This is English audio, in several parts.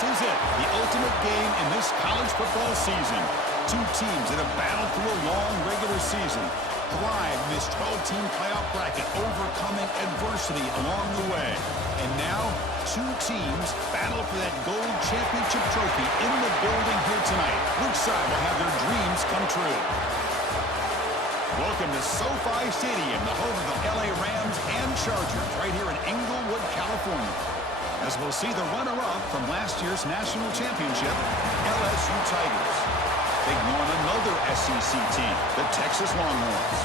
This is it, the ultimate game in this college football season. Two teams that have battled through a long regular season, thrived in this 12-team playoff bracket, overcoming adversity along the way. And now, two teams battle for that gold championship trophy in the building here tonight. Which side will have their dreams come true? Welcome to SoFi Stadium, the home of the LA Rams and Chargers, right here in Inglewood, California. As we'll see the runner-up from last year's national championship, LSU Tigers, taking on another SEC team, the Texas Longhorns.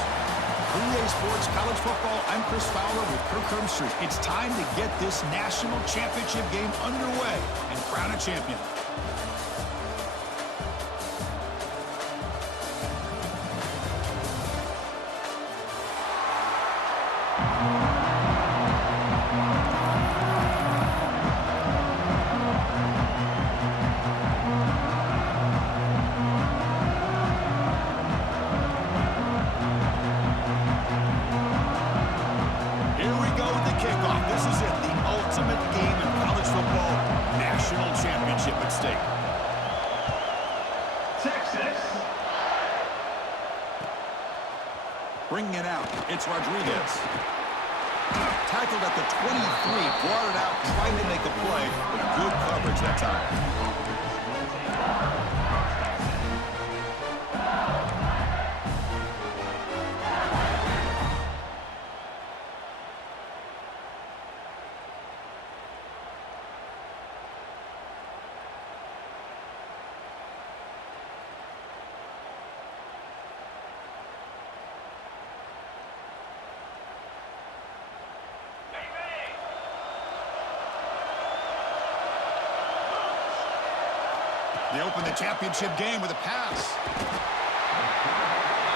For EA Sports College Football, I'm Chris Fowler with Kirk Herbstreit. It's time to get this national championship game underway and crown a champion. Bringing it out, it's Rodriguez. Tackled at the 23, brought it out, trying to make a play, but good coverage that time. They open the championship game with a pass.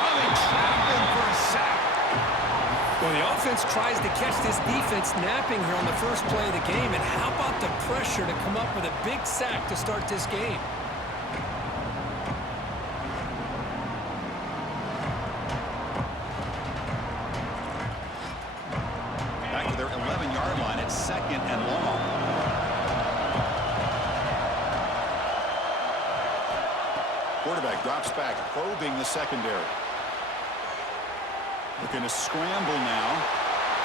Oh, they trap him for a sack. Well, the offense tries to catch this defense napping here on the first play of the game. And how about the pressure to come up with a big sack to start this game? Back to their 11-yard line at 2nd and long. Quarterback drops back, probing the secondary. Looking to scramble now.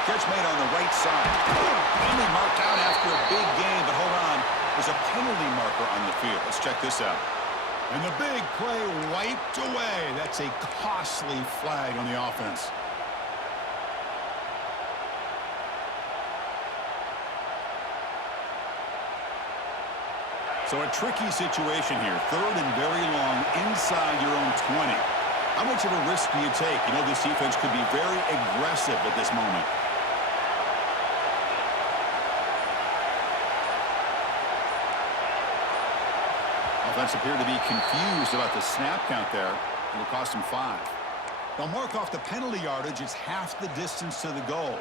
Catch made on the right side. Only marked out after a big gain, but hold on. There's a penalty marker on the field. Let's check this out. And the big play wiped away. That's a costly flag on the offense. So a tricky situation here. 3rd and very long inside your own 20. How much of a risk do you take? You know, this defense could be very aggressive at this moment. Offense appeared to be confused about the snap count there. It'll cost them 5. They'll mark off the penalty yardage. It's half the distance to the goal.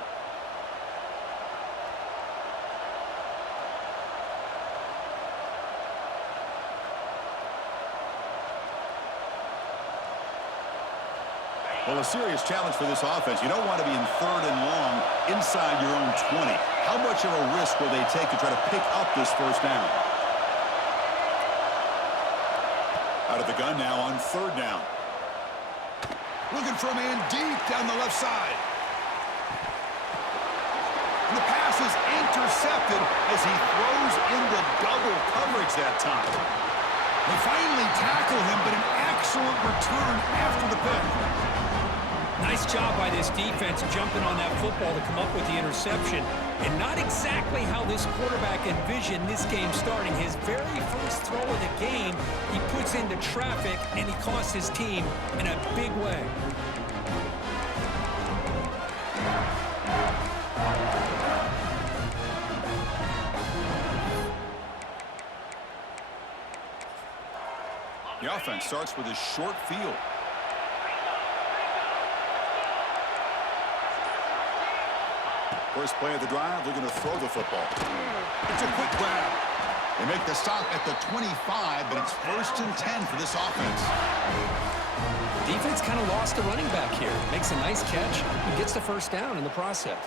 Well, a serious challenge for this offense. You don't want to be in 3rd and long inside your own 20. How much of a risk will they take to try to pick up this first down? Out of the gun now on 3rd down. Looking for a man deep down the left side. And the pass is intercepted as he throws into double coverage that time. They finally tackle him, but an excellent return after the pick. Nice job by this defense jumping on that football to come up with the interception. And not exactly how this quarterback envisioned this game starting. His very first throw of the game, he puts into traffic, and he costs his team in a big way. The offense starts with a short field. First play of the drive, they're going to throw the football. It's a quick grab. They make the stop at the 25, but it's 1st and 10 for this offense. Defense kind of lost the running back here. Makes a nice catch and gets the first down in the process.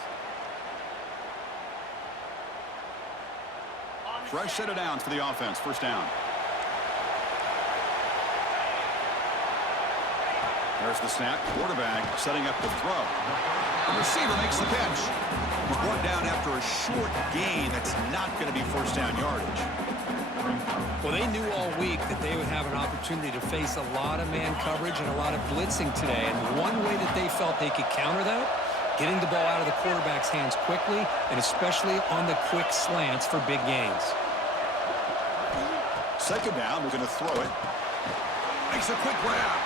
Fresh set of downs for the offense. First down. There's the snap. Quarterback setting up the throw. The receiver makes the catch. He's brought down after a short gain. That's not going to be first down yardage. Well, they knew all week that they would have an opportunity to face a lot of man coverage and a lot of blitzing today. And one way that they felt they could counter that, getting the ball out of the quarterback's hands quickly, and especially on the quick slants for big gains. Second down, we're going to throw it. Makes a quick grab.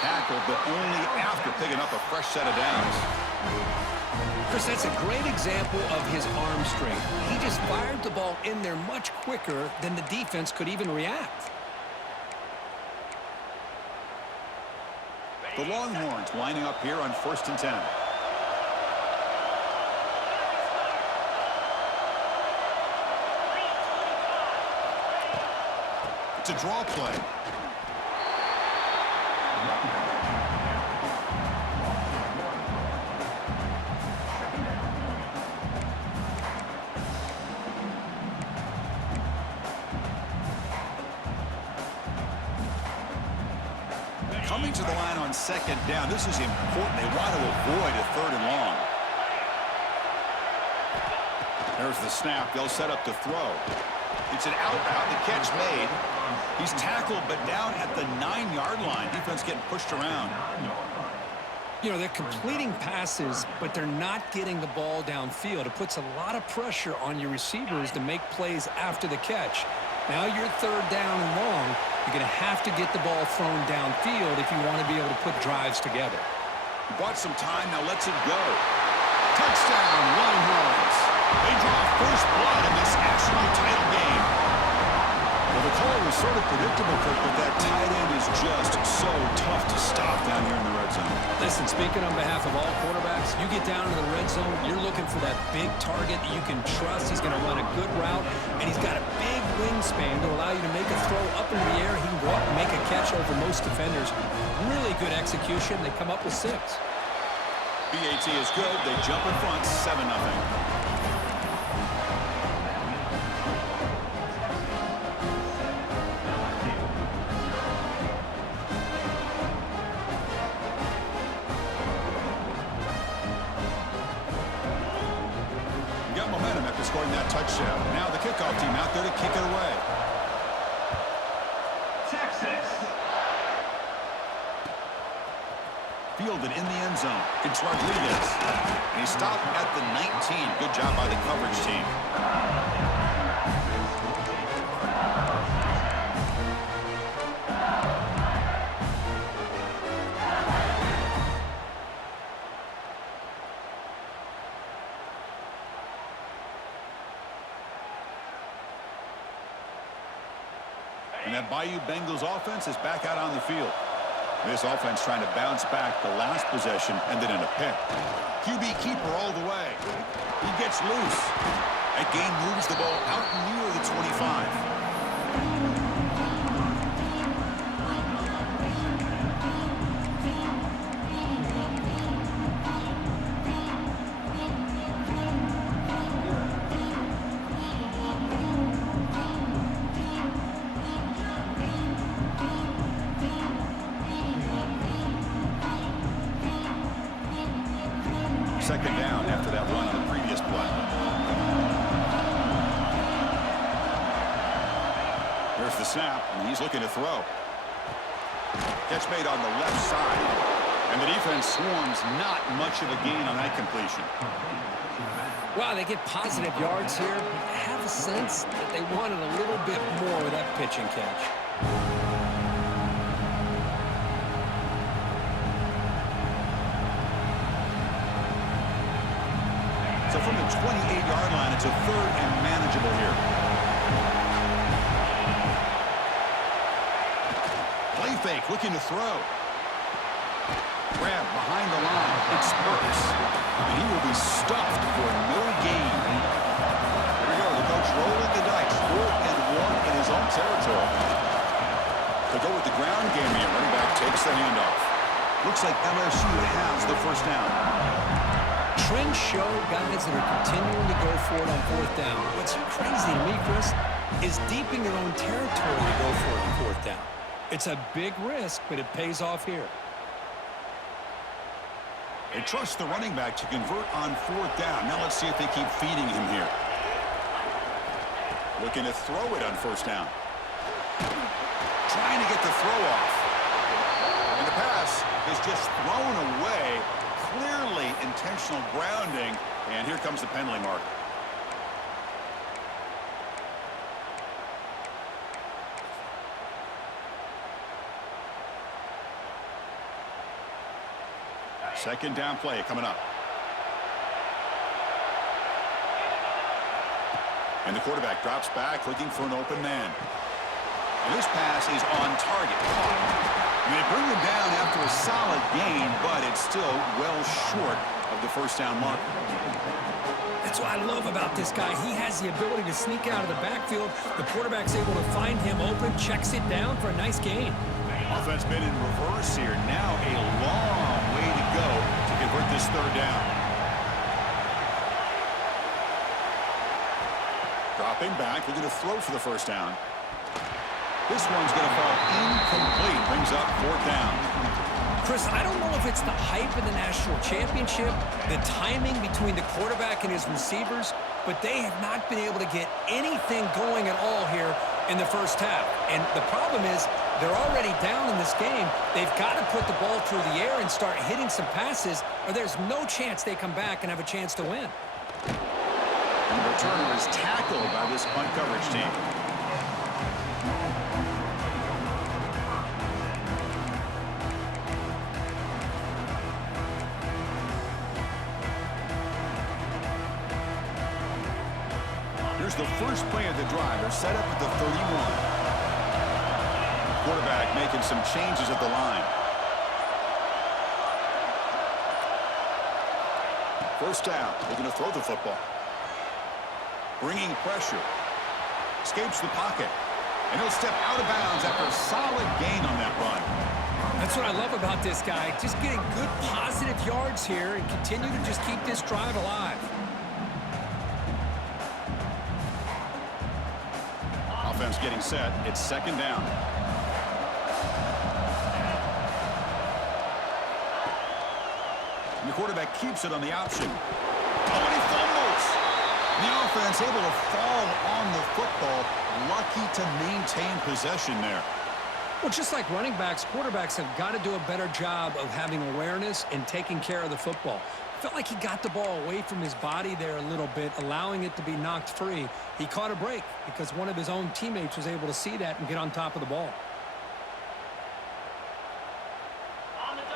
Tackle, but only after picking up a fresh set of downs. Chris, that's a great example of his arm strength. He just fired the ball in there much quicker than the defense could even react. The Longhorns lining up here on 1st and 10. It's a draw play. Coming to the line on second down. This is important. They want to avoid a 3rd and long. There's the snap. They'll set up the throw. It's an out route. The catch made. He's tackled, but down at the 9-yard line. Defense getting pushed around. You know, they're completing passes, but they're not getting the ball downfield. It puts a lot of pressure on your receivers to make plays after the catch. Now you're 3rd down and long. You're going to have to get the ball thrown downfield if you want to be able to put drives together. He bought some time. Now lets it go. Touchdown, Longhorns. They draw first blood in this national title game. Well, the call was sort of predictable, Kirk, but that tight end is just so tough to stop down here in the red zone. Listen, speaking on behalf of all quarterbacks, you get down to the red zone, you're looking for that big target that you can trust. He's going to run a good route, and he's got a big wingspan to allow you to make a throw up into the air. He can go up and make a catch over most defenders. Really good execution. They come up with 6. BAT is good. They jump in front, 7-0. Scoring that touchdown. Now the kickoff team out there to kick it away. Texas. Fielded in the end zone. It's Rodriguez. And he stopped at the 19. Good job by the coverage team. And that Bayou Bengals offense is back out on the field. This offense trying to bounce back the last possession, ended in a pick. QB keeper all the way. He gets loose. That gain moves the ball out near the 25. Second down after that run on the previous play. Here's the snap, and he's looking to throw. Catch made on the left side, and the defense swarms not much of a gain on that completion. Wow, they get positive yards here, but I have a sense that they wanted a little bit more with that pitch and catch. So from the 28-yard line, it's a 3rd and manageable here. Play fake, looking to throw. Grab behind the line. It's Burks. And he will be stuffed for no gain. Here we go, the coach rolling the dice. 4th and 1 in his own territory. They go with the ground game here. Running back takes the handoff. Looks like LSU has the first down. trends show guys that are continuing to go for it on fourth down. What's crazy to me, Chris, is deep in your own territory to go for it on fourth down. It's a big risk, but it pays off here. They trust the running back to convert on fourth down. Now let's see if they keep feeding him here. Looking to throw it on first down. Trying to get the throw off. And the pass is just thrown away. Clearly intentional grounding. And here comes the penalty mark. Second down play coming up. And the quarterback drops back looking for an open man. And this pass is on target. They bring him down after a solid gain, but it's still well short of the first down mark. That's what I love about this guy. He has the ability to sneak out of the backfield. The quarterback's able to find him open, checks it down for a nice gain. Offense been in reverse here. Now a long way to go to convert this third down. Dropping back, looking to throw for the first down. This one's going to fall incomplete. Brings up fourth down. Chris, I don't know if it's the hype of the national championship, the timing between the quarterback and his receivers, but they have not been able to get anything going at all here in the first half. And the problem is they're already down in this game. They've got to put the ball through the air and start hitting some passes, or there's no chance they come back and have a chance to win. And the returner is tackled by this punt coverage team. Here's the first play of the drive. They're set up at the 31. Quarterback making some changes at the line. First down. They're going to throw the football. Bringing pressure. Escapes the pocket. And he'll step out of bounds after a solid gain on that run. That's what I love about this guy. Just getting good positive yards here and continue to just keep this drive alive. Offense getting set. It's second down. And the quarterback keeps it on the option. Oh, and he fumbles. And the offense able to fall on the football. Lucky to maintain possession there. Well, just like running backs, quarterbacks have got to do a better job of having awareness and taking care of the football. Felt like he got the ball away from his body there a little bit, allowing it to be knocked free. He caught a break because one of his own teammates was able to see that and get on top of the ball.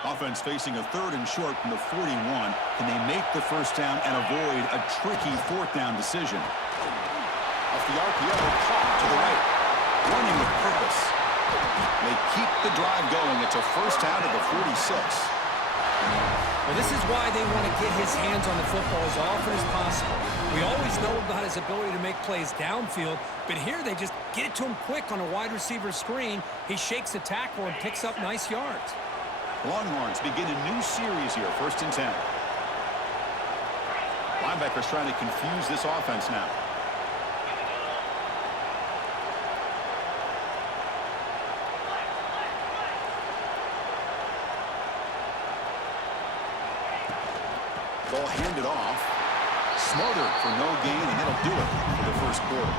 Offense facing a third and short from the 41. Can they make the first down and avoid a tricky fourth down decision? Off the RPO, caught to the right. Running with purpose. They keep the drive going. It's a first down to the 46. Well, this is why they want to get his hands on the football as often as possible. We always know about his ability to make plays downfield, but here they just get it to him quick on a wide receiver screen. He shakes the tackle and picks up nice yards. Longhorns begin a new series here, 1st and 10. Linebackers trying to confuse this offense now. Ball handed off. Smothered for no gain, and that'll do it for the first quarter.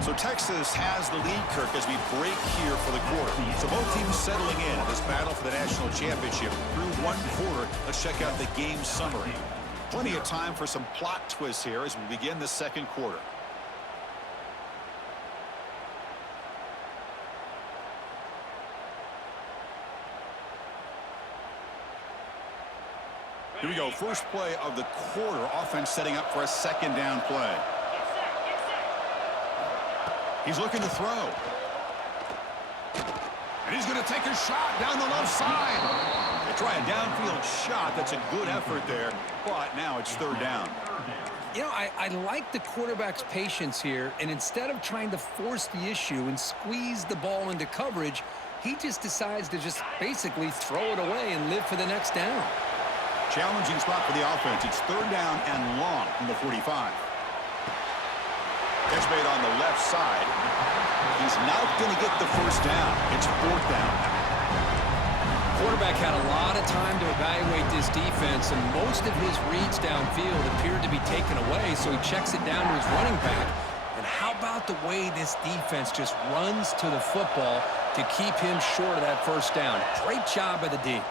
So Texas has the lead, Kirk, as we break here for the quarter. So both teams settling in this battle for the national championship through one quarter. Let's check out the game summary. Plenty of time for some plot twists here as we begin the second quarter. Here we go. First play of the quarter. Offense setting up for a second down play. He's looking to throw. And he's going to take a shot down the left side. They try a downfield shot. That's a good effort there. But now it's third down. I like the quarterback's patience here, and instead of trying to force the issue and squeeze the ball into coverage, he just decides to just basically throw it away and live for the next down. Challenging spot for the offense. It's third down and long from the 45. Catch made on the left side. He's not going to get the first down. It's fourth down. Quarterback had a lot of time to evaluate this defense, and most of his reads downfield appeared to be taken away, so he checks it down to his running back. And how about the way this defense just runs to the football to keep him short of that first down? Great job by the D.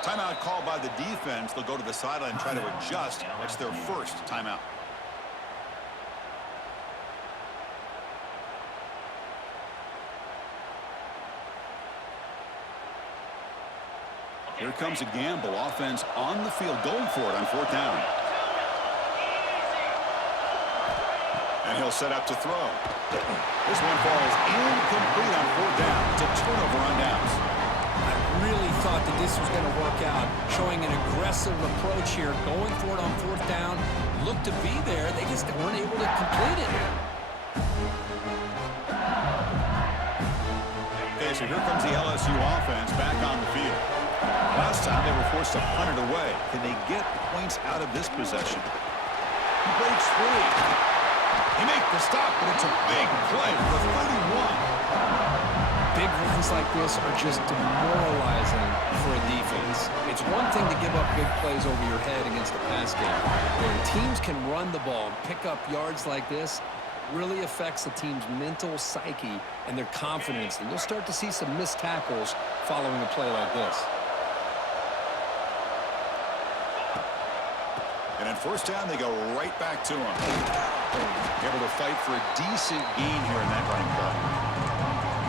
Timeout called by the defense. They'll go to the sideline and try to adjust. That's their first timeout. Here comes a gamble. Offense on the field going for it on fourth down. And he'll set up to throw. This one falls incomplete on fourth down. It's a turnover on downs. I really thought that this was going to work out, showing an aggressive approach here, going for it on fourth down. Looked to be there. They just weren't able to complete it. Okay, so here comes the LSU offense back on the field. Last time they were forced to punt it away. Can they get points out of this possession? He breaks free. He makes the stop, but it's a big play for 31. Big runs like this are just demoralizing for a defense. It's one thing to give up big plays over your head against the pass game. When teams can run the ball and pick up yards like this, really affects the team's mental psyche and their confidence. And you'll start to see some missed tackles following a play like this. And on first down, they go right back to him. Able to fight for a decent gain here in that running play.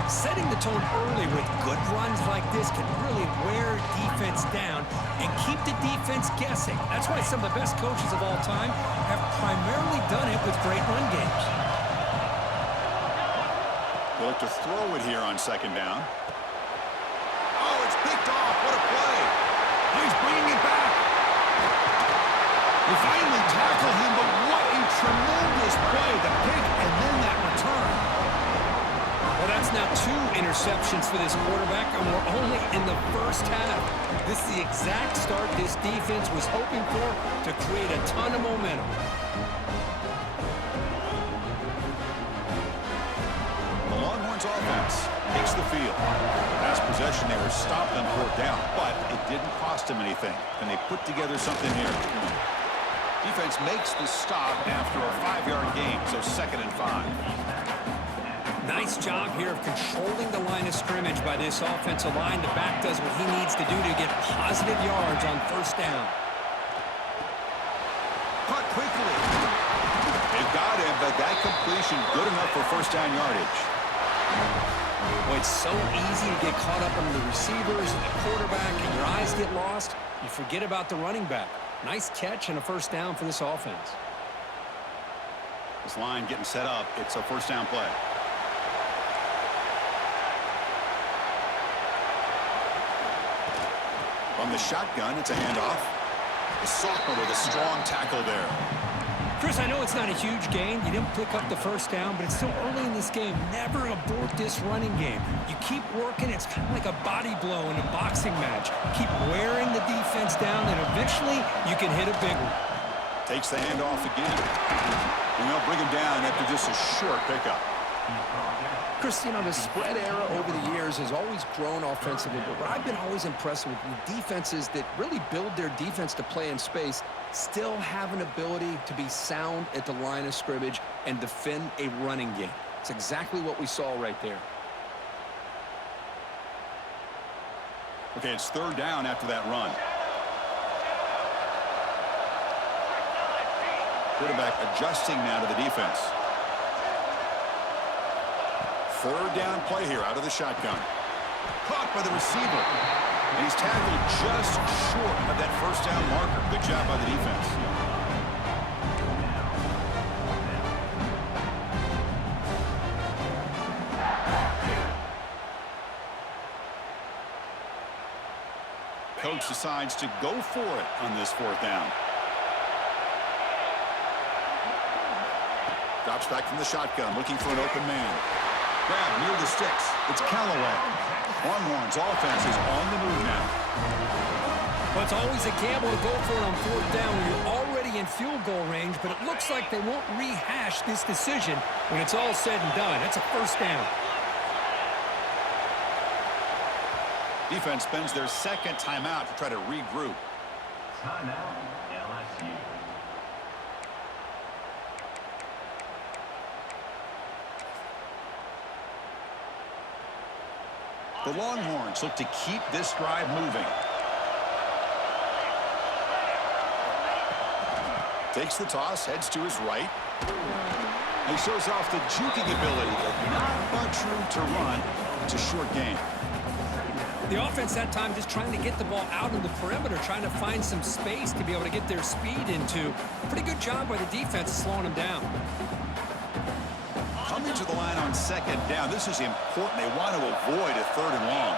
Setting the tone early with good runs like this can really wear defense down and keep the defense guessing. That's why some of the best coaches of all time have primarily done it with great run games. They'll look to throw it here on second down. Oh, it's picked off. What a play. He's bringing it back. They finally tackle him, but what a tremendous play. The pick and then that return. Well, that's now 2 interceptions for this quarterback, and we're only in the first half. This is the exact start this defense was hoping for to create a ton of momentum. The Longhorns offense takes the field. Last possession, they were stopped on fourth down, but it didn't cost them anything. And they put together something here. Defense makes the stop after a 5-yard gain, so 2nd and 5. Nice job here of controlling the line of scrimmage by this offensive line. The back does what he needs to do to get positive yards on first down. Caught quickly. They've got him, but that completion good enough for first down yardage. Boy, it's so easy to get caught up on the receivers and the quarterback, and your eyes get lost. You forget about the running back. Nice catch and a first down for this offense. This line getting set up. It's a first down play. From the shotgun, it's a handoff. The sophomore with a strong tackle there. Chris, I know it's not a huge gain. You didn't pick up the first down, but it's still early in this game. Never abort this running game. You keep working. It's kind of like a body blow in a boxing match. Keep wearing the defense down, and eventually you can hit a big one. Takes the handoff again. And they'll bring him down after just a short pickup. Chris, the spread era over the years has always grown offensively, but what I've been always impressed with defenses that really build their defense to play in space still have an ability to be sound at the line of scrimmage and defend a running game. It's exactly what we saw right there. Okay, it's third down after that run. Quarterback adjusting now to the defense. Third down play here out of the shotgun. Caught by the receiver. And he's tackled just short of that first down marker. Good job by the defense. Coach decides to go for it on this fourth down. Drops back from the shotgun, looking for an open man. Grab near the sticks. It's Callaway. Longhorns offense is on the move now. Well, it's always a gamble to go for it on fourth down when you're already in field goal range, but it looks like they won't rehash this decision when it's all said and done. That's a first down. Defense spends their second timeout to try to regroup. Timeout, LSU. The Longhorns look to keep this drive moving. Takes the toss, heads to his right. He shows off the juking ability, but not much room to run. It's a short game. The offense that time just trying to get the ball out on the perimeter, trying to find some space to be able to get their speed into. Pretty good job by the defense slowing them down. Coming to the line on second down. This is important. They want to avoid a third and long.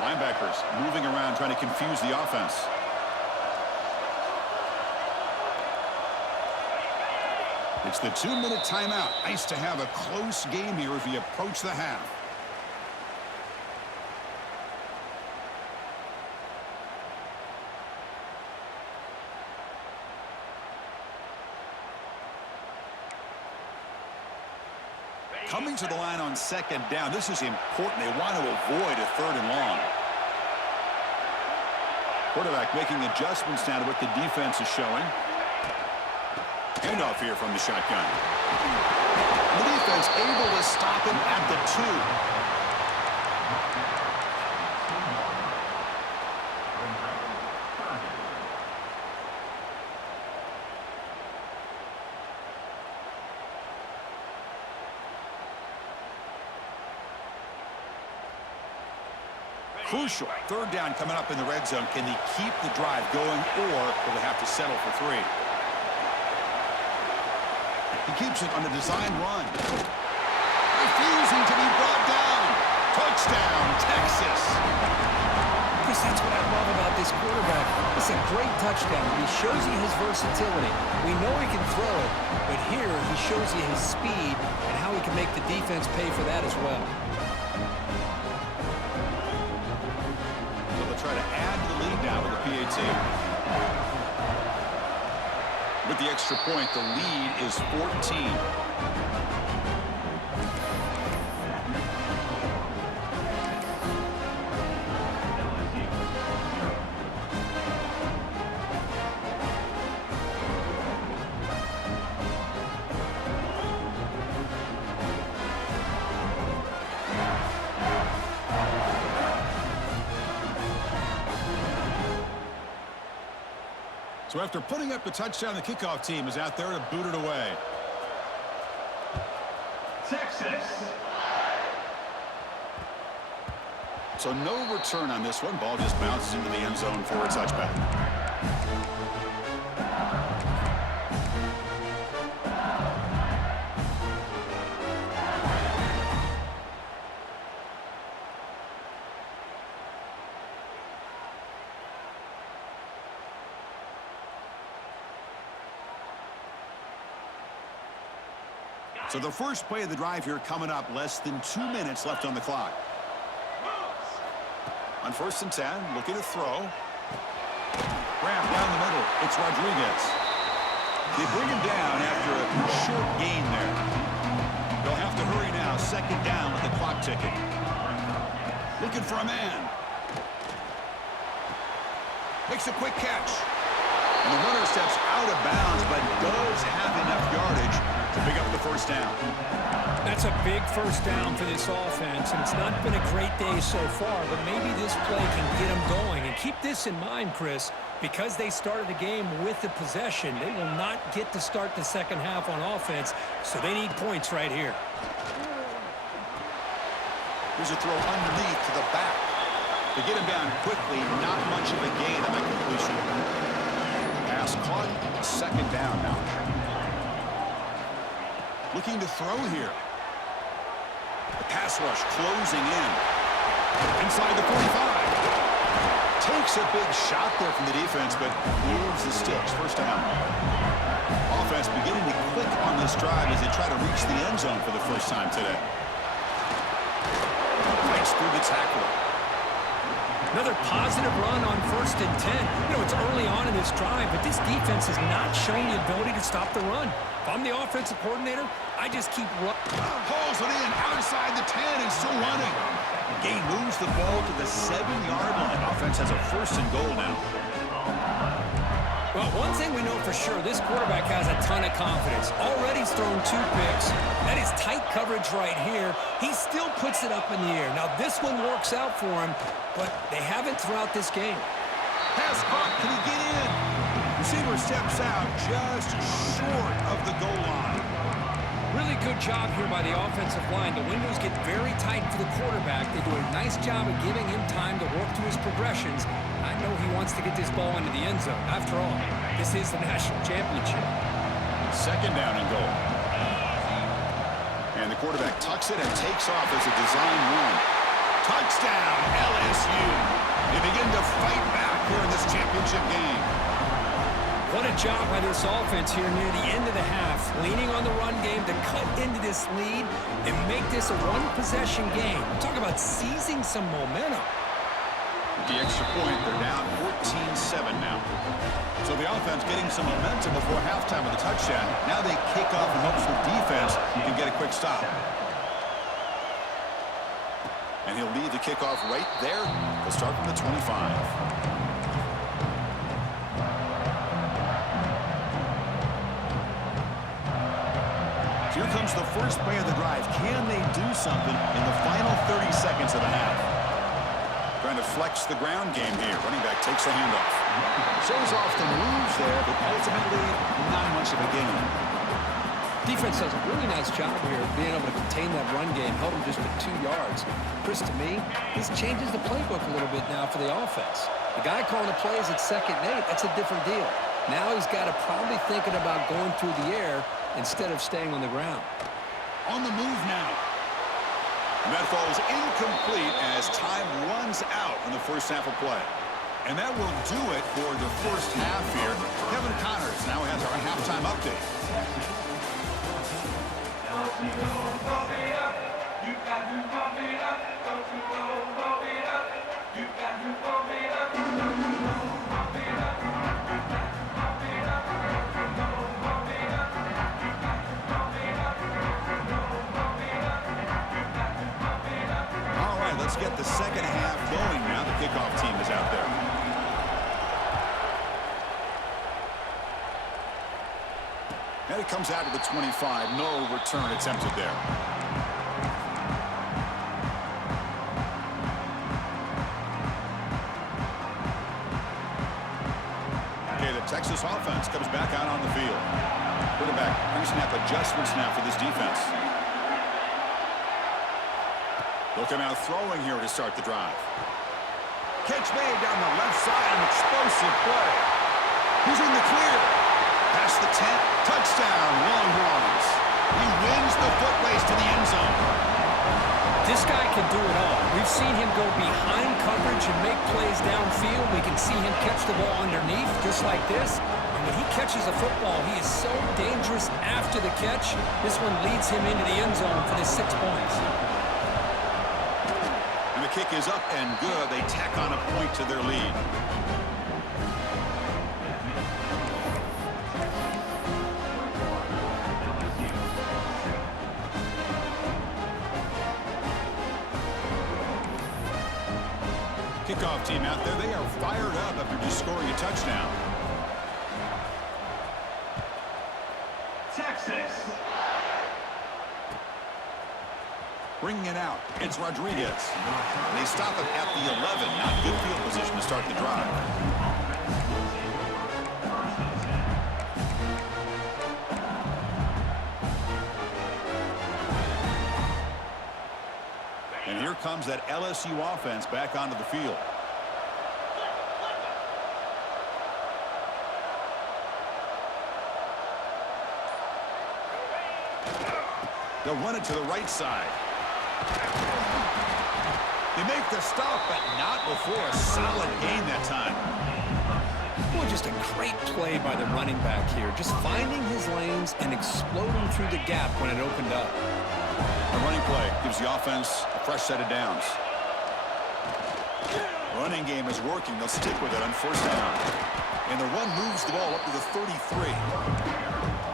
Linebackers moving around, trying to confuse the offense. It's the 2-minute timeout. Nice to have a close game here as we approach the half. Coming to the line on second down. This is important. They want to avoid a third and long. Quarterback making adjustments now to what the defense is showing. Handoff here from the shotgun. The defense able to stop him at the 2. Crucial. Third down coming up in the red zone. Can they keep the drive going, or will they have to settle for 3? He keeps it on the design run. Refusing to be brought down. Touchdown, Texas. Chris, that's what I love about this quarterback. It's a great touchdown. He shows you his versatility. We know he can throw it, but here he shows you his speed and how he can make the defense pay for that as well. Try to add to the lead now with the PAT. With the extra point, the lead is 14. So after putting up the touchdown, the kickoff team is out there to boot it away. Texas. So no return on this one. Ball just bounces into the end zone for a touchback. So the first play of the drive here coming up, less than 2 minutes left on the clock. On 1st and 10, looking to throw. Grab down the middle. It's Rodriguez. They bring him down after a short gain there. They'll have to hurry now. 2nd down with the clock ticking. Looking for a man. Makes a quick catch. And the runner steps out of bounds, but does have enough yardage to pick up the first down. That's a big first down for this offense, and it's not been a great day so far, but maybe this play can get them going. And keep this in mind, Chris, because they started the game with the possession, they will not get to start the second half on offense, so they need points right here. Here's a throw underneath to the back. To get him down quickly, not much of a gain on that completion. Pass caught, 2nd down now. Looking to throw here. The pass rush closing in. Inside the 45. Takes a big shot there from the defense, but moves the sticks. First down. Offense beginning to click on this drive as they try to reach the end zone for the first time today. Breaks through the tackle. Another positive run on 1st and 10. You know, it's early on in this drive, but this defense has not shown the ability to stop the run. If I'm the offensive coordinator, I just keep running. Hauls it in outside the 10 and still running. Gain moves the ball to the 7-yard line. Offense has a 1st and goal now. Well, one thing we know for sure, this quarterback has a ton of confidence. Already he's thrown 2 picks. That is tight coverage right here. He still puts it up in the air. Now, this one works out for him, but they haven't throughout this game. Pass caught. Can he get in? Receiver steps out just short of the goal line. Really good job here by the offensive line. The windows get very tight for the quarterback. They do a nice job of giving him time to work through his progressions. I know he wants to get this ball into the end zone. After all, this is the national championship. 2nd down and goal. And the quarterback tucks it and takes off as a design run. Touchdown, LSU. They begin to fight back here in this championship game. What a job by this offense here near the end of the half, leaning on the run game to cut into this lead and make this a one-possession game. Talk about seizing some momentum. The extra point, they're down 14-7 now. So the offense getting some momentum before halftime with a touchdown. Now they kick off in hopes the defense can get a quick stop. And he'll lead the kickoff right there. They'll start from the 25. Here comes the first play of the drive. Can they do something in the final 30 seconds of the half? Trying to flex the ground game here. Running back takes the handoff. Shows off the moves there, but ultimately not much of a gain. Defense does a really nice job here of being able to contain that run game, held him just for 2 yards. Chris, to me, this changes the playbook a little bit now for the offense. The guy calling the plays at 2nd and 8, that's a different deal. Now he's got to probably thinking about going through the air instead of staying on the ground. On the move now. And that falls incomplete as time runs out in the first half of play. And that will do it for the first half here. Kevin Connors now has our halftime update. Let's get the second half going now. The kickoff team is out there. And it comes out to the 25. No return attempted there. Okay, the Texas offense comes back out on the field. Quarterback pre-snap adjustments now for this defense. They'll come out throwing here to start the drive. Catch made down the left side, an explosive play. He's in the clear. Past the 10, touchdown, Longhorns. He wins the foot race to the end zone. This guy can do it all. We've seen him go behind coverage and make plays downfield. We can see him catch the ball underneath, just like this. And when he catches a football, he is so dangerous after the catch. This one leads him into the end zone for the 6 points. And the kick is up and good. They tack on a point to their lead. Kickoff team out there. They are fired up after just scoring a touchdown. Texas. Bringing it out, it's Rodriguez. They stop him at the 11. Not good field position to start the drive. And here comes that LSU offense back onto the field. They'll run it to the right side. They make the stop, but not before a solid gain that time. Boy, just a great play by the running back here. Just finding his lanes and exploding through the gap when it opened up. A running play gives the offense a fresh set of downs. Running game is working. They'll stick with it on first down. And the run moves the ball up to the 33.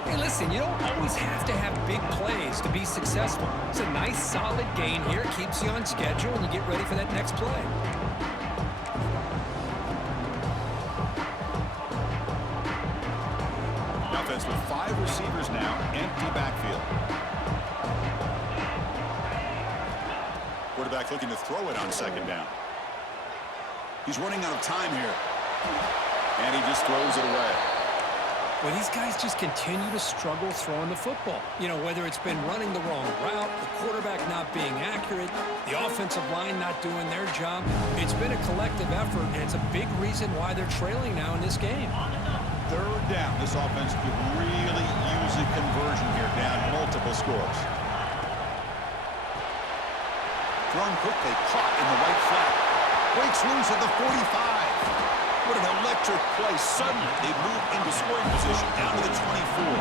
Hey, listen, you don't always have to have big plays to be successful. It's a nice, solid gain here. Keeps you on schedule, and you get ready for that next play. The offense with 5 receivers now, empty backfield. Quarterback looking to throw it on second down. He's running out of time here. And he just throws it away. Well, these guys just continue to struggle throwing the football. You know, whether it's been running the wrong route, the quarterback not being accurate, the offensive line not doing their job. It's been a collective effort, and it's a big reason why they're trailing now in this game. Third down. This offense could really use a conversion here, down multiple scores. Thrown quickly, caught in the right flat. Breaks loose at the 45. What an electric play. Suddenly, they move into scoring position down to the 24.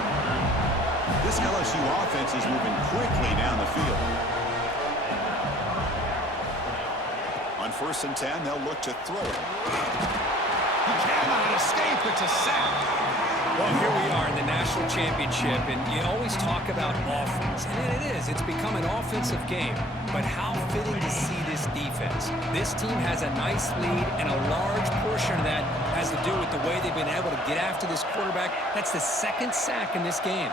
This LSU offense is moving quickly down the field. On 1st and 10, they'll look to throw it. He cannot escape. It's a sack. Well, here we are in the national championship, and you always talk about offense, and it is. It's become an offensive game. But how fitting to see this defense. This team has a nice lead, and a large portion of that has to do with the way they've been able to get after this quarterback. That's the 2nd sack in this game.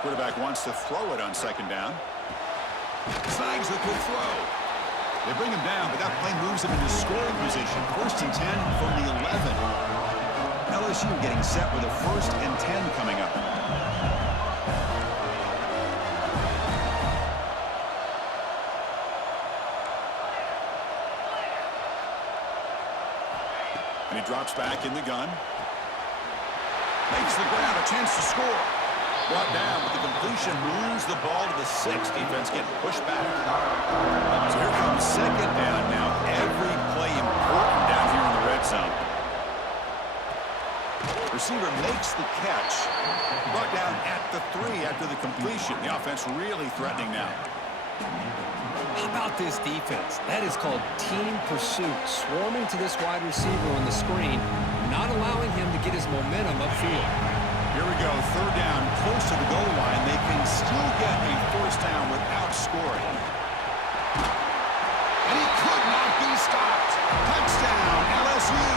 Quarterback wants to throw it on second down. Snags the quick throw. They bring him down, but that play moves him into scoring position. 1st and 10 from the 11. LSU getting set with a 1st and 10 coming up. And he drops back in the gun. Makes the grab, a chance to score. Brought down, but the completion moves the ball to the 6. Defense getting pushed back. So here comes second down now. Every play important down here in the red zone. Receiver makes the catch. Brought down at the 3 after the completion. The offense really threatening now. How about this defense? That is called team pursuit. Swarming to this wide receiver on the screen, not allowing him to get his momentum upfield. Here we go, third down, close to the goal line. They can still get a first down without scoring. And he could not be stopped. Touchdown, LSU.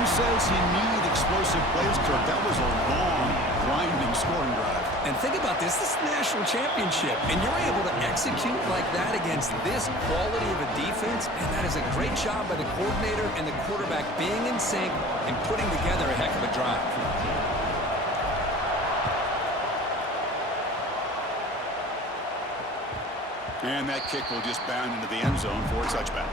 Who says you need explosive plays, Kirk? That was a long, grinding scoring drive. And think about this. This is the national championship, and you're able to execute like that against this quality of a defense, and that is a great job by the coordinator and the quarterback being in sync and putting together a heck of a drive. And that kick will just bound into the end zone for a touchback.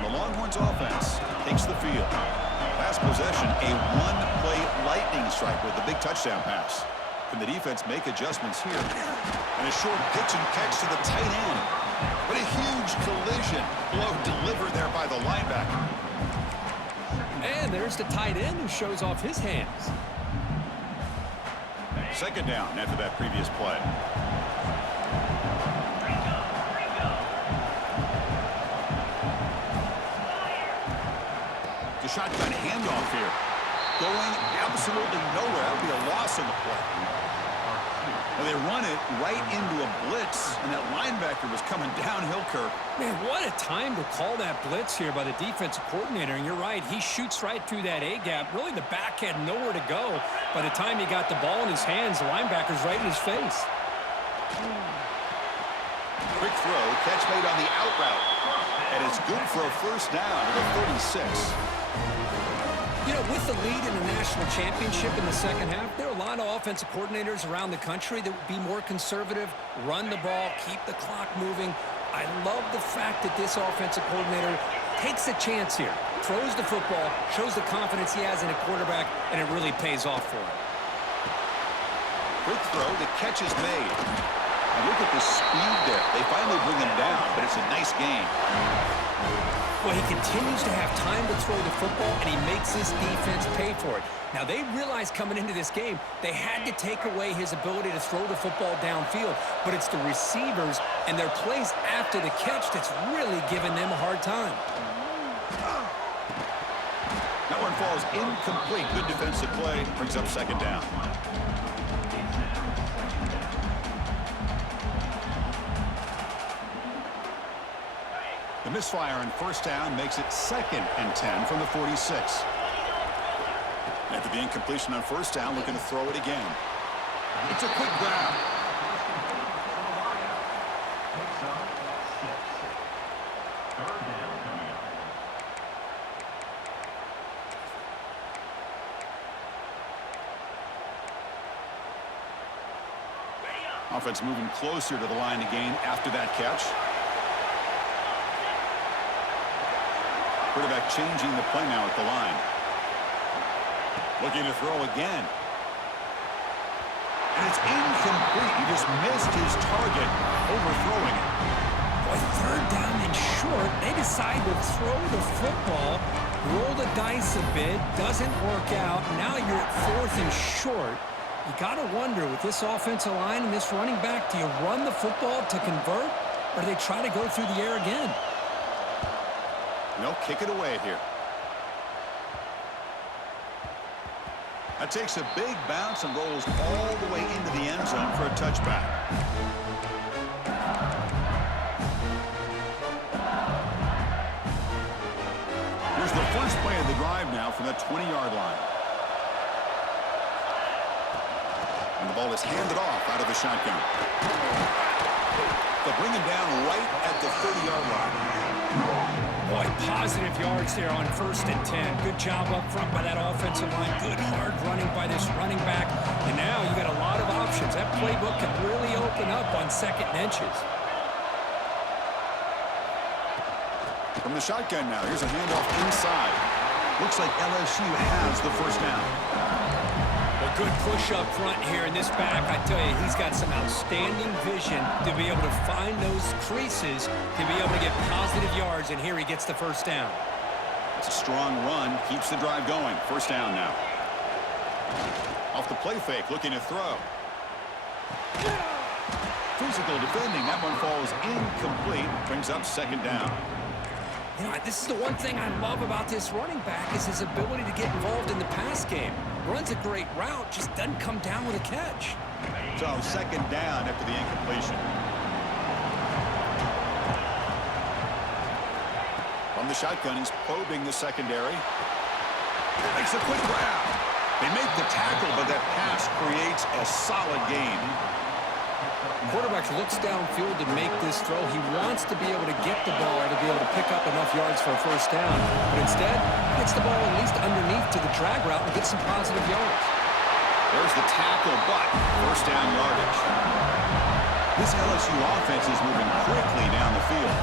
The Longhorns offense takes the field. Last possession, a one-play lightning strike with the big touchdown pass. Can the defense make adjustments here? And a short pitch and catch to the tight end. But a huge collision blow delivered there by the linebacker. And there's the tight end who shows off his hands. Second down after that previous play. The shotgun handoff here. Going absolutely nowhere. That would be a loss on the play. And they run it right into a blitz, and that linebacker was coming downhill, Kirk. Man, what a time to call that blitz here by the defensive coordinator. And you're right, he shoots right through that A-gap. Really, the back had nowhere to go. By the time he got the ball in his hands, the linebacker's right in his face. Quick throw, catch made on the out route. And it's good for a first down to the 36. You know, with the lead in the national championship in the second half, there are a lot lot of offensive coordinators around the country that would be more conservative, run the ball, keep the clock moving. I love the fact that this offensive coordinator takes a chance here, throws the football, shows the confidence he has in a quarterback, and it really pays off for him. Quick throw, the catch is made. And look at the speed there. They finally bring him down, but it's a nice gain. Well, he continues to have time to throw the football, and he makes his defense pay for it. Now, they realized coming into this game, they had to take away his ability to throw the football downfield, but it's the receivers and their plays after the catch that's really giving them a hard time. That one falls incomplete. Good defensive play. Brings up second down. The misfire on first down makes it 2nd and 10 from the 46. After the incompletion on first down, looking to throw it again. It's a quick grab. Picks up 6. Third down coming up. Offense moving closer to the line to gain after that catch. Quarterback changing the play now at the line. Looking to throw again. And it's incomplete. He just missed his target, overthrowing it. Boy, third down and short. They decide to throw the football, roll the dice a bit, doesn't work out. Now you're at 4th and short. You got to wonder, with this offensive line and this running back, do you run the football to convert, or do they try to go through the air again? No, kick it away here. That takes a big bounce and rolls all the way into the end zone for a touchback. Here's the first play of the drive now from that 20-yard line. And the ball is handed off out of the shotgun. They'll bring him down right at the 30-yard line. Boy, positive yards there on 1st and 10. Good job up front by that offensive line. Good hard running by this running back. And now you got a lot of options. That playbook can really open up on 2nd and inches. From the shotgun now, here's a handoff inside. Looks like LSU has the first down. Well, good push up front here in this back. I tell you, he's got some outstanding vision to be able to find those creases, to be able to get positive yards, and here he gets the first down. It's a strong run, keeps the drive going. First down now. Off the play fake, looking to throw. Physical defending, that one falls incomplete, brings up second down. You know, this is the one thing I love about this running back is his ability to get involved in the pass game. Runs a great route, just doesn't come down with a catch. So second down after the incompletion. From the shotgun, he's probing the secondary. Makes a quick grab. They make the tackle, but that pass creates a solid gain. Quarterback looks downfield to make this throw. He wants to be able to get the ball to be able to pick up enough yards for a first down. But instead, he gets the ball at least underneath to the drag route and gets some positive yards. There's the tackle, but first down yardage. This LSU offense is moving quickly down the field.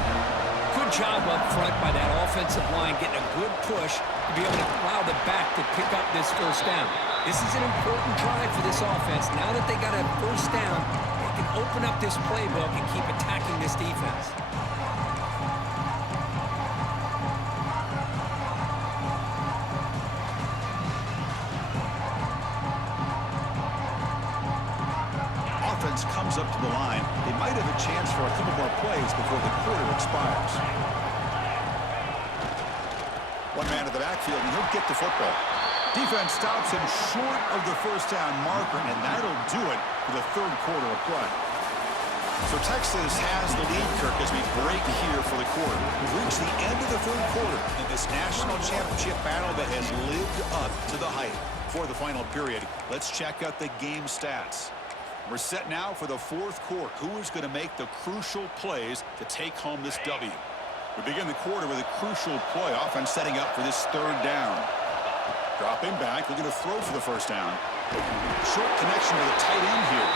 Good job up front by that offensive line, getting a good push to be able to allow the back to pick up this first down. This is an important drive for this offense. Now that they got a first down, they can open up this playbook and keep attacking this defense. Offense comes up to the line. They might have a chance for a couple more plays before the quarter expires. One man at the backfield, and he'll get the football. Defense stops him short of the first down marker, and that'll do it for the third quarter of play. So Texas has the lead, Kirk, as we break here for the quarter. We've reached the end of the third quarter in this national championship battle that has lived up to the hype. For the final period, let's check out the game stats. We're set now for the fourth quarter. Who is going to make the crucial plays to take home this W? We begin the quarter with a crucial play. Offense setting up for this third down. Dropping back, looking to throw for the first down. Short connection to the tight end here.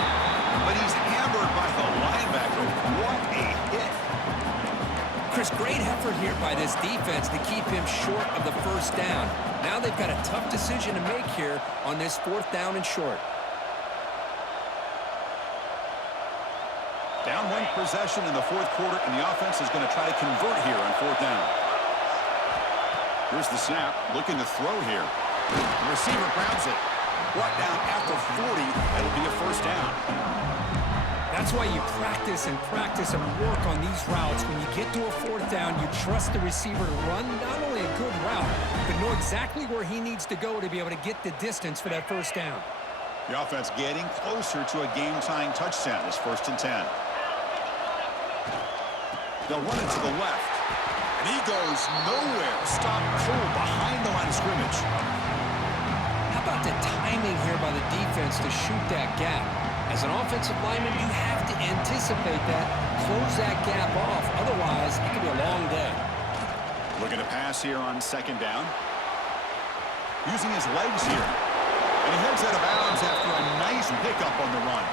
But he's hammered by the linebacker. What a hit. Chris, great effort here by this defense to keep him short of the first down. Now they've got a tough decision to make here on this 4th down and short. Down 1 possession in the 4th quarter, and the offense is going to try to convert here on 4th down. Here's the snap, looking to throw here. The receiver grabs it. Brought down after 40. That'll be a 1st down. That's why you practice and work on these routes. When you get to a 4th down, you trust the receiver to run not only a good route, but know exactly where he needs to go to be able to get the distance for that 1st down. The offense getting closer to a game-tying touchdown. It's 1st and 10. They'll run it to the left. And he goes nowhere. Stop cold behind the line of scrimmage. How about the timing here by the defense to shoot that gap? As an offensive lineman, you have to anticipate that, close that gap off. Otherwise, it could be a long day. Looking to pass here on 2nd down. Using his legs here. And he heads out of bounds after a nice pickup on the run.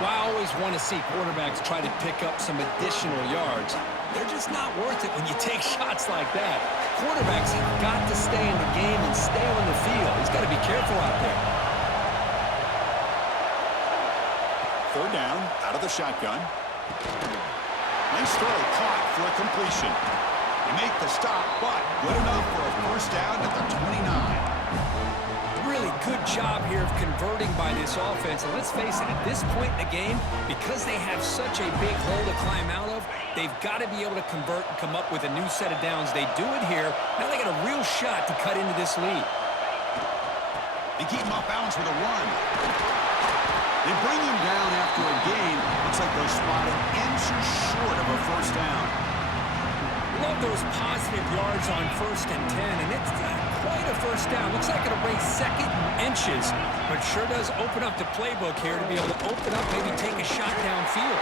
Well, I always want to see quarterbacks try to pick up some additional yards. They're just not worth it when you take shots like that. Quarterbacks have got to stay in the game and stay on the field. He's got to be careful out there. 3rd down, out of the shotgun. Nice throw, caught for a completion. They make the stop, but good enough for a 1st down at the 29. Really good job here of converting by this offense. And let's face it, at this point in the game, because they have such a big hole to climb out of, they've got to be able to convert and come up with a new set of downs. They do it here. Now they got a real shot to cut into this lead. They keep him off balance with a run. They bring him down after a gain. Looks like they're spotted inches short of a 1st down. Love those positive yards on 1st and 10, and it's not quite a 1st down. Looks like it'll bring 2nd and inches, but sure does open up the playbook here to be able to open up, maybe take a shot downfield.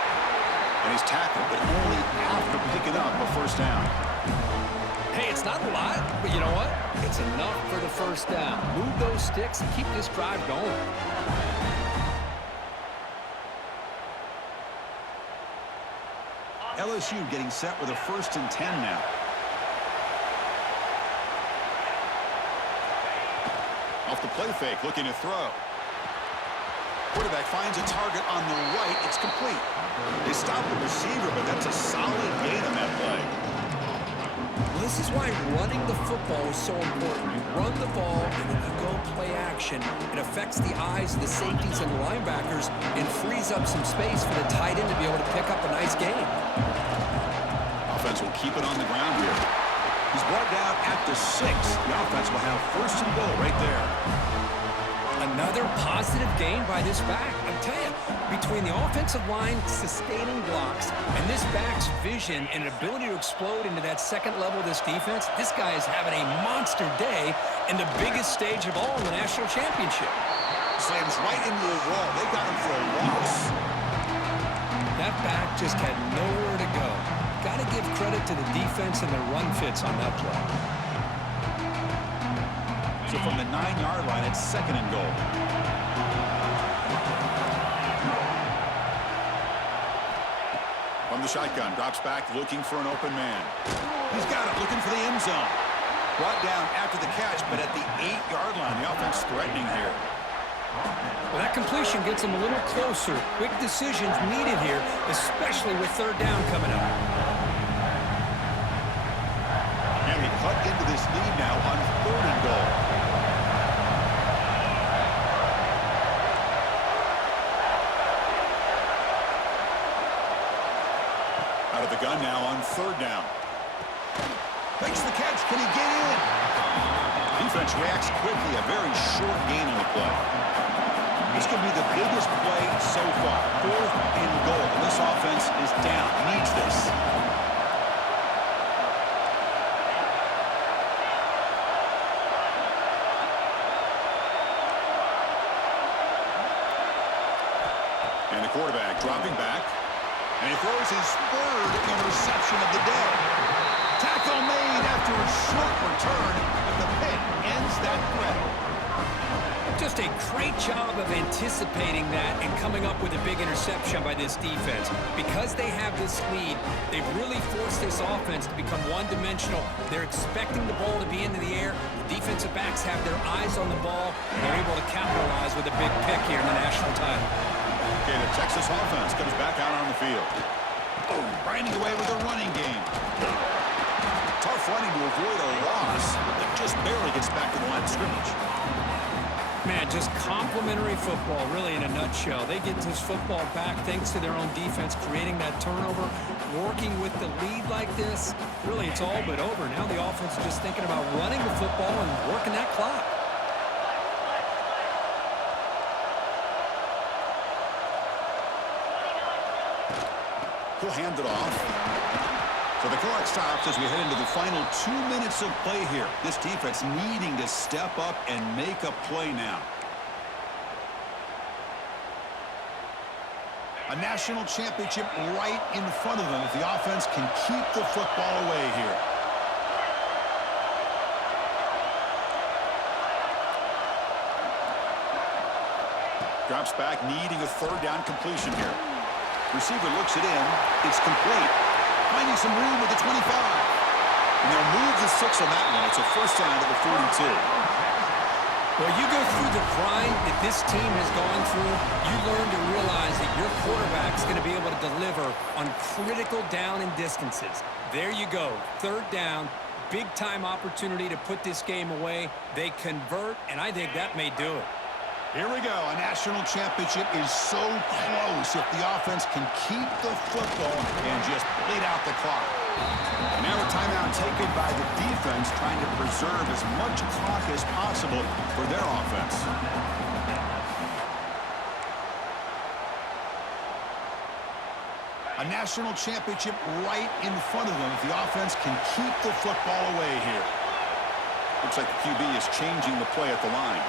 And he's tackled, but only after picking up a 1st down. Hey, it's not a lot, but you know what? It's enough for the 1st down. Move those sticks and keep this drive going. LSU getting set with a 1st and 10 now. Off the play fake, looking to throw. Quarterback finds a target on the right. It's complete. They stop the receiver, but that's a solid gain on that play. Well, this is why running the football is so important. You run the ball, and then you go play action. It affects the eyes of the safeties and the linebackers and frees up some space for the tight end to be able to pick up a nice gain. Offense will keep it on the ground here. He's brought down at the 6. The offense will have 1st and goal right there. Another positive gain by this back. I'm telling you, between the offensive line sustaining blocks and this back's vision and ability to explode into that 2nd level of this defense, this guy is having a monster day in the biggest stage of all in the national championship. Slams right into the wall. They got him for a loss. That back just had nowhere to go. Got to give credit to the defense and their run fits on that play. So from the 9-yard line, it's 2nd and goal. From the shotgun, drops back, looking for an open man. He's got it, looking for the end zone. Brought down after the catch, but at the 8-yard line, the offense threatening here. Well, that completion gets them a little closer. Quick decisions needed here, especially with 3rd down coming up. And they cut into this lead now on 3rd and goal. Out of the gun now on 3rd down. Makes the catch. Can he get in? Defense reacts quickly. A very short gain on the play. This could be the biggest play so far. 4th and goal. This offense is down. Needs this. And the quarterback dropping back. And he throws his 3rd interception of the day. Tackle made after a short return, but the pick ends that threat. Just a great job of anticipating that and coming up with a big interception by this defense. Because they have this lead, they've really forced this offense to become one-dimensional. They're expecting the ball to be into the air. The defensive backs have their eyes on the ball, and they're able to capitalize with a big pick here in the national title. Okay, the Texas offense comes back out on the field. Oh, grinding away with a running game. Tough running to avoid a loss, but just barely gets back to the line of scrimmage. Man, just complimentary football, really, in a nutshell. They get this football back thanks to their own defense, creating that turnover, working with the lead like this. Really, it's all but over. Now the offense is just thinking about running the football and working that clock. He'll hand it off. So the clock stops as we head into the final 2 minutes of play here. This defense needing to step up and make a play now. A national championship right in front of them if the offense can keep the football away here. Drops back, needing a third down completion here. Receiver looks it in. It's complete. Finding some room at the 25. And they'll move the 6 on that one. It's a first down to the 42. Well, you go through the grind that this team has gone through, you learn to realize that your quarterback's going to be able to deliver on critical down and distances. There you go. Third down, big-time opportunity to put this game away. They convert, and I think that may do it. Here we go. A national championship is so close if the offense can keep the football and just bleed out the clock. And now a timeout taken by the defense, trying to preserve as much clock as possible for their offense. A national championship right in front of them if the offense can keep the football away here. Looks like the QB is changing the play at the line.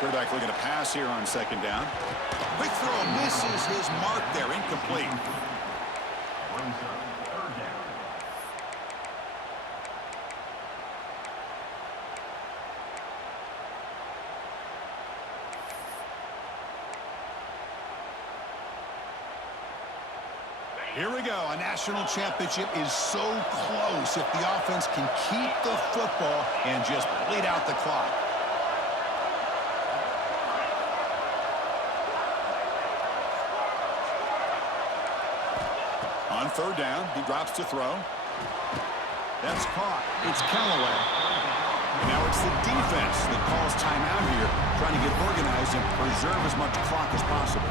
Quarterback looking to pass here on second down. Quick throw misses his mark there, incomplete. Third down. Here we go. A national championship is so close if the offense can keep the football and just bleed out the clock. On third down, he drops to throw. That's caught. It's Callaway. Now it's the defense that calls timeout here, trying to get organized and preserve as much clock as possible.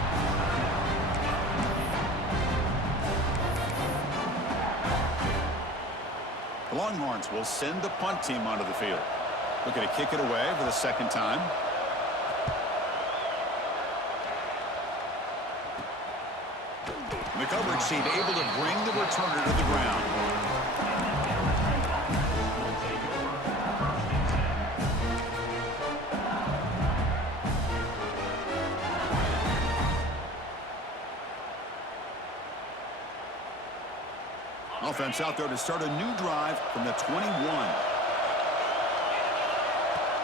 The Longhorns will send the punt team onto the field. Looking to kick it away for the second time. The coverage team able to bring the returner to the ground. Offense out there to start a new drive from the 21.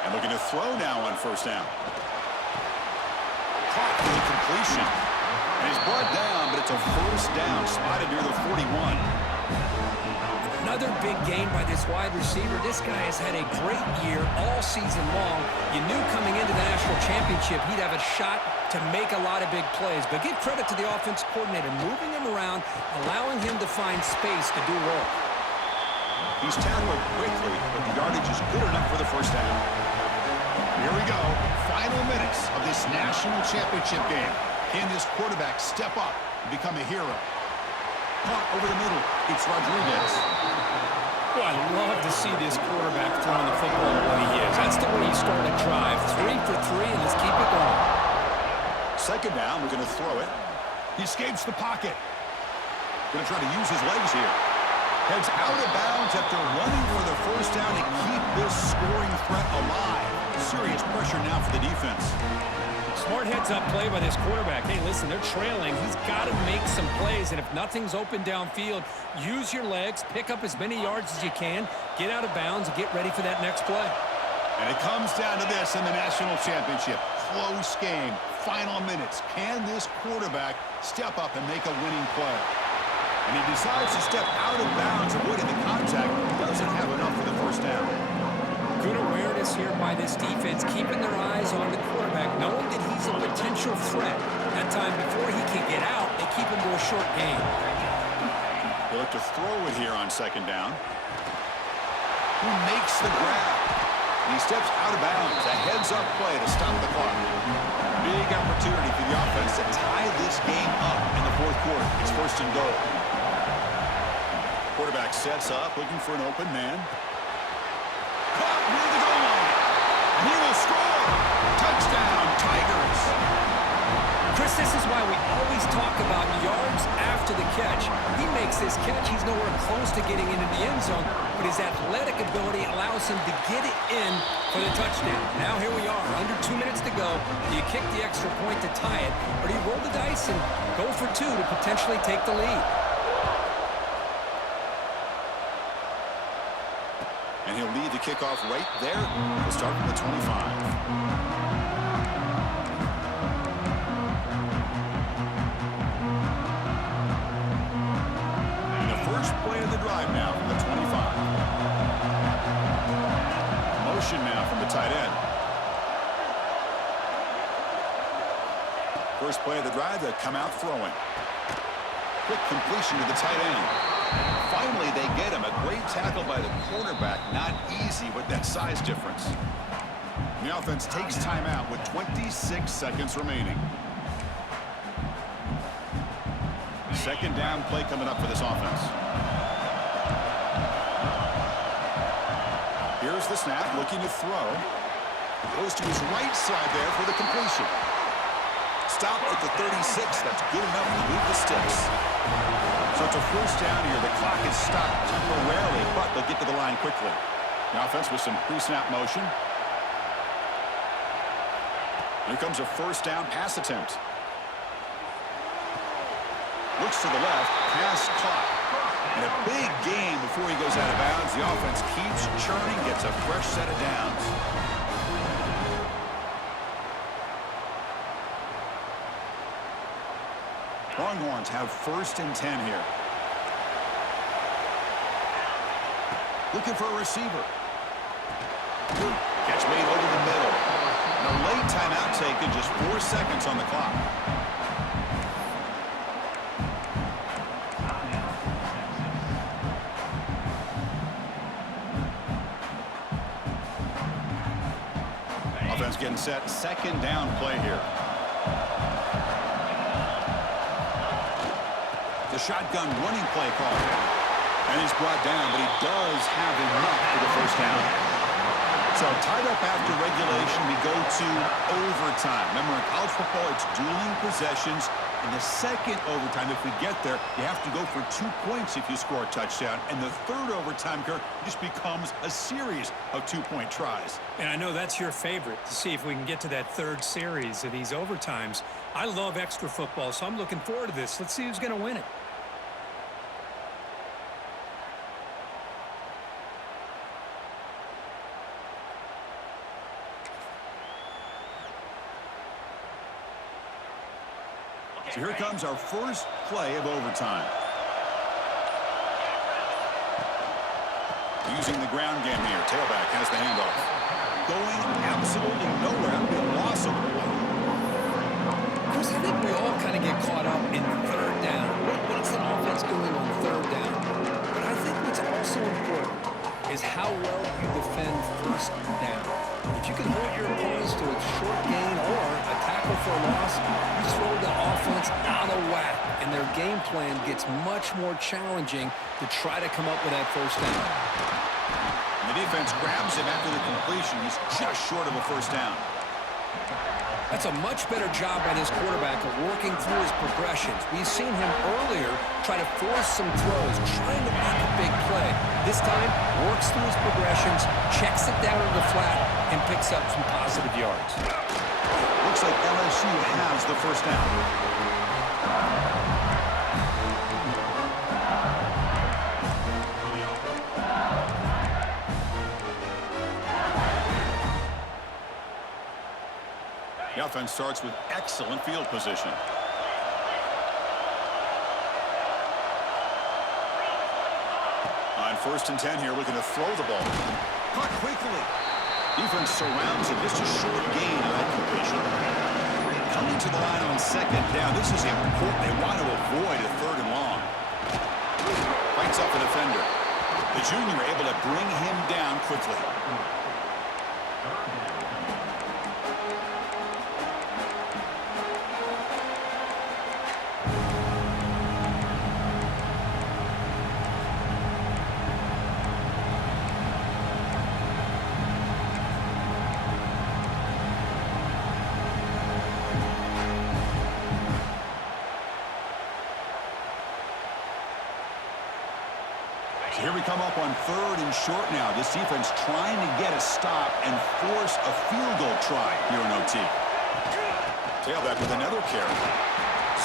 And looking to throw now on first down. Caught for the completion. And he's brought down, but it's a first down, spotted near the 41. Another big game by this wide receiver. This guy has had a great year all season long. You knew coming into the national championship he'd have a shot to make a lot of big plays. But give credit to the offensive coordinator, moving him around, allowing him to find space to do work. He's tackled quickly, but the yardage is good enough for the first down. Here we go. Final minutes of this national championship game. Can this quarterback step up and become a hero? Caught over the middle. It's Rodriguez. Well, I love to see this quarterback throwing the football the way he is. That's the way you start a drive. 3 for 3, and let's keep it going. Second down, we're going to throw it. He escapes the pocket. Going to try to use his legs here. Heads out of bounds after running for the first down to keep this scoring threat alive. Serious pressure now for the defense. Smart heads-up play by this quarterback. Hey, listen, they're trailing. He's got to make some plays, and if nothing's open downfield, use your legs, pick up as many yards as you can, get out of bounds, and get ready for that next play. And it comes down to this in the national championship. Close game. Final minutes. Can this quarterback step up and make a winning play? And he decides to step out of bounds, avoiding the contact. Doesn't have enough for the first down. Good awareness here by this defense, keeping their eyes on the quarterback, knowing that he's a potential threat. That time before he can get out, they keep him to a short game. They look to throw it here on second down. Who makes the grab? And he steps out of bounds. A heads-up play to stop the clock. Big opportunity for the offense to tie this game up in the fourth quarter. It's first and goal. Quarterback sets up, looking for an open man. Caught near the goal line. And he will score. Touchdown, Tigers. Chris, this is why we always talk about yards after the catch. He makes this catch. He's nowhere close to getting into the end zone, but his athletic ability allows him to get it in for the touchdown. Now here we are, under 2 minutes to go. Do you kick the extra point to tie it, or do you roll the dice and go for two to potentially take the lead? And he'll lead the kickoff right there. We'll start from the 25. Drive now from the 25. Motion now from the tight end. First play of the drive, they come out throwing. Quick completion to the tight end. Finally, they get him. A great tackle by the quarterback. Not easy with that size difference. The offense takes time out with 26 seconds remaining. Second down play coming up for this offense. Here's the snap, looking to throw. Goes to his right side there for the completion. Stop at the 36. That's good enough to move the sticks. So it's a first down here. The clock is stopped temporarily, but they'll get to the line quickly. The offense with some pre-snap motion. Here comes a first down pass attempt. Looks to the left, pass caught. And a big game before he goes out of bounds. The offense keeps churning, gets a fresh set of downs. Longhorns have first and 10 here. Looking for a receiver. Catch made over the middle. And a late timeout taken, just 4 seconds on the clock. Offense getting set. Second down play here. The shotgun running play call. And he's brought down, but he does have enough for the first down. So tied up after regulation, we go to overtime. Remember, in college football, it's dueling possessions. In the second overtime, if we get there, you have to go for 2 points if you score a touchdown. And the third overtime, Kirk, just becomes a series of 2-point tries. And I know that's your favorite, to see if we can get to that third series of these overtimes. I love extra football, so I'm looking forward to this. Let's see who's going to win it. So here comes our first play of overtime. Using the ground game here. Tailback has the handoff. Going absolutely nowhere. A loss of the play. Chris, I think we all kind of get caught up in third down. What is an offense doing on third down? But I think what's also important is how well you defend first down. If you can hold your opponents to a short gain or a tackle for a loss, you throw the offense out of whack, and their game plan gets much more challenging to try to come up with that first down. And the defense grabs him after the completion. He's just short of a first down. That's a much better job by this quarterback of working through his progressions. We've seen him earlier try to force some throws, trying to make a big play. This time, works through his progressions, checks it down to the flat, and picks up some positive yards. Looks like LSU has the first down. The offense starts with excellent field position. On 1st and 10 here, looking to throw the ball. Caught quickly. Defense surrounds it. Just a short gain on that completion. Coming to the line on 2nd down. This is important. They want to avoid a 3rd and long. Fights up the defender. The junior able to bring him down quickly. Here we come up on 3rd and short now. This defense trying to get a stop and force a field goal try here in OT. Tailback with another carry.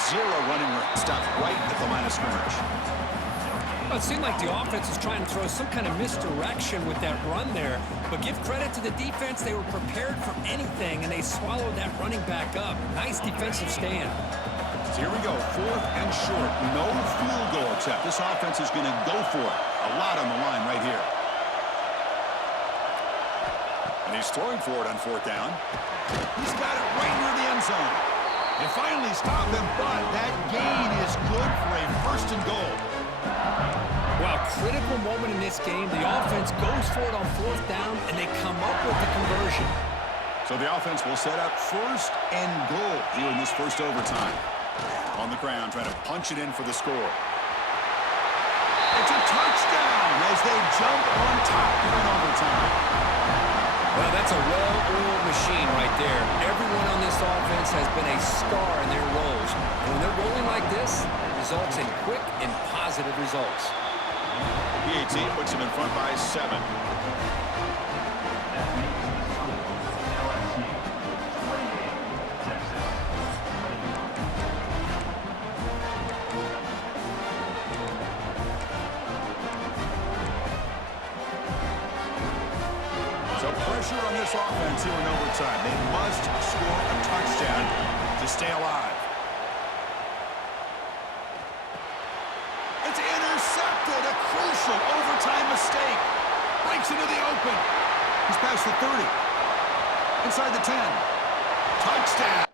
0 running stop right at the line of scrimmage. Well, it seemed like the offense was trying to throw some kind of misdirection with that run there. But give credit to the defense. They were prepared for anything, and they swallowed that running back up. Nice defensive stand. So here we go, 4th and short. No field goal attempt. This offense is going to go for it. A lot on the line right here. And he's throwing for it on 4th down. He's got it right near the end zone. They finally stop him, but that gain is good for a 1st and goal. Well, critical moment in this game. The offense goes for it on 4th down, and they come up with the conversion. So the offense will set up 1st and goal here in this 1st overtime. On the ground, trying to punch it in for the score. It's a touchdown as they jump on top here in overtime. Well, that's a well-oiled machine right there. Everyone on this offense has been a star in their roles. And when they're rolling like this, it results in quick and positive results. PAT puts him in front by 7. That makes the score LSU 28, Texas 20. So pressure on this offense here in overtime. They must score a touchdown to stay alive. It's intercepted. A crucial overtime mistake. Breaks into the open. He's past the 30. Inside the 10. Touchdown.